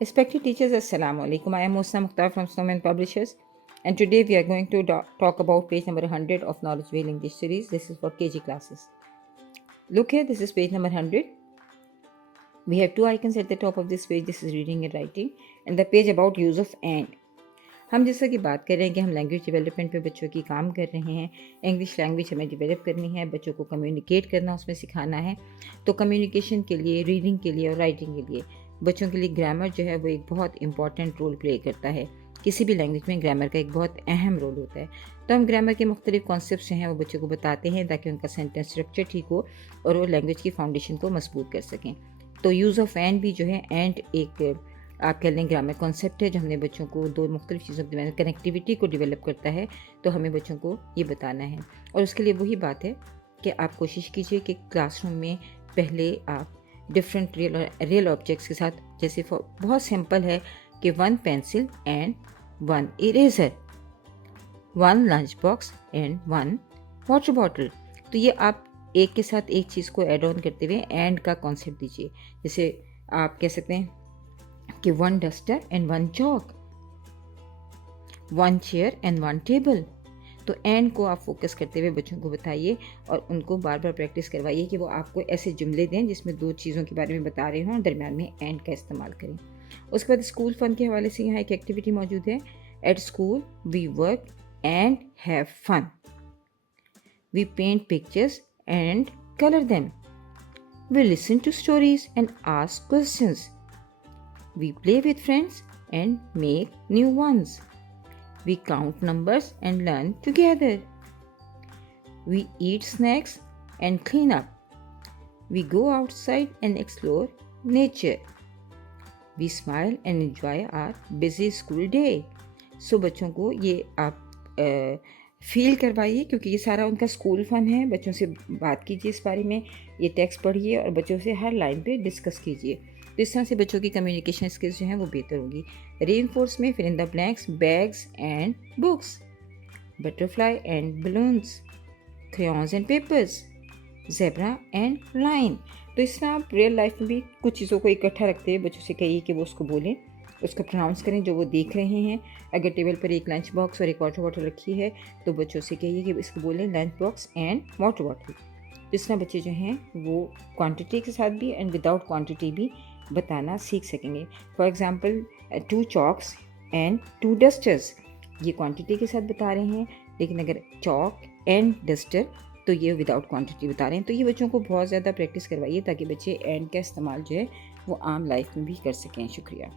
Respected teachers, Assalamu alaikum. I am Musa Mukhtar from Snowman Publishers, and today we are going to talk about page number 100 of Knowledge Wheel English series. This is for KG classes. Look here, this is page number 100. We have two icons at the top of this page. This is reading and writing, and the page about use of and. हम जैसा कि बात कर रहे हैं कि हम language development पे बच्चों की काम कर रहे हैं, इंग्लिश लैंग्वेज हमें डेवलप करनी है, बच्चों को कम्युनिकेट करना उसमें सिखाना है। तो कम्युनिकेशन के लिए, रीडिंग के लिए और राइटिंग के लिए बच्चों के लिए ग्रामर जो है वो एक बहुत इंपॉर्टेंट रोल प्ले करता है। किसी भी लैंग्वेज में ग्रामर का एक बहुत अहम रोल होता है। तो हम ग्रामर के मुख्तलिफ कॉन्सेप्ट जो हैं वो बच्चों को बताते हैं ताकि उनका सेंटेंस स्ट्रक्चर ठीक हो और वो लैंग्वेज की फाउंडेशन को मजबूत कर सकें। तो यूज़ ऑफ एंड भी जो है, एंड एक आप कह लें ग्रामर कॉन्सेप्ट है जो हमने बच्चों को दो मुख्तलिफ चीज़ों के दरमियान कनेक्टिविटी को डेवलप करता है। तो हमें बच्चों को ये बताना है और उसके लिए वही बात है कि आप कोशिश कीजिए कि क्लासरूम में पहले आप डिफरेंट रियल ऑब्जेक्ट्स के साथ, जैसे बहुत सिंपल है कि 1 pencil and 1 eraser, 1 lunch box and 1 water bottle. तो ये आप एक के साथ एक चीज़ को ऐड ऑन करते हुए एंड का कॉन्सेप्ट दीजिए। जैसे आप कह सकते हैं कि 1 duster and 1 chalk, 1 chair and 1 table. तो एंड को आप फोकस करते हुए बच्चों को बताइए और उनको बार बार प्रैक्टिस करवाइए कि वो आपको ऐसे जुमले दें जिसमें दो चीज़ों के बारे में बता रहे हों और दरमियान में एंड का इस्तेमाल करें। उसके बाद स्कूल फन के हवाले से यहाँ एक एक्टिविटी मौजूद है। At school we work and have fun, we paint pictures and colour them, we listen to stories and ask questions, we play with friends and make new ones. We count numbers and learn together. We eat snacks and clean up. We go outside and explore nature. We smile and enjoy our busy school day. So बच्चों को ये आप feel करवाइए क्योंकि ये सारा उनका school fun है। बच्चों से बात कीजिए इस बारे में, ये टेक्स्ट पढ़िए और बच्चों से हर लाइन पे डिस्कस कीजिए। तो इस तरह से बच्चों की कम्युनिकेशन स्किल्स जो हैं वो बेहतर होगी। रीइंफोर्स में fill in the blanks, bags and books, butterfly and balloons, crayons and papers, zebra and lion. तो इस तरह आप रियल लाइफ में भी कुछ चीज़ों को इकट्ठा रखते हुए बच्चों से कहिए कि वो उसको बोलें, उसको प्रोनाउंस करें जो वो देख रहे हैं। अगर टेबल पर एक लंच बॉक्स और एक वाटर बॉटल रखी है तो बच्चों से कहिए कि इसको बोलें lunch box and water bottle. जिस तरह बच्चे जो हैं वो क्वांटिटी के साथ भी एंड विदाउट क्वांटिटी भी बताना सीख सकेंगे। For example 2 chalks and 2 dusters, ये क्वांटिटी के साथ बता रहे हैं, लेकिन अगर चॉक एंड डस्टर तो ये विदाउट क्वांटिटी बता रहे हैं। तो ये बच्चों को बहुत ज़्यादा प्रैक्टिस करवाइए ताकि बच्चे एंड का इस्तेमाल जो है वो आम लाइफ में भी कर सकें। शुक्रिया।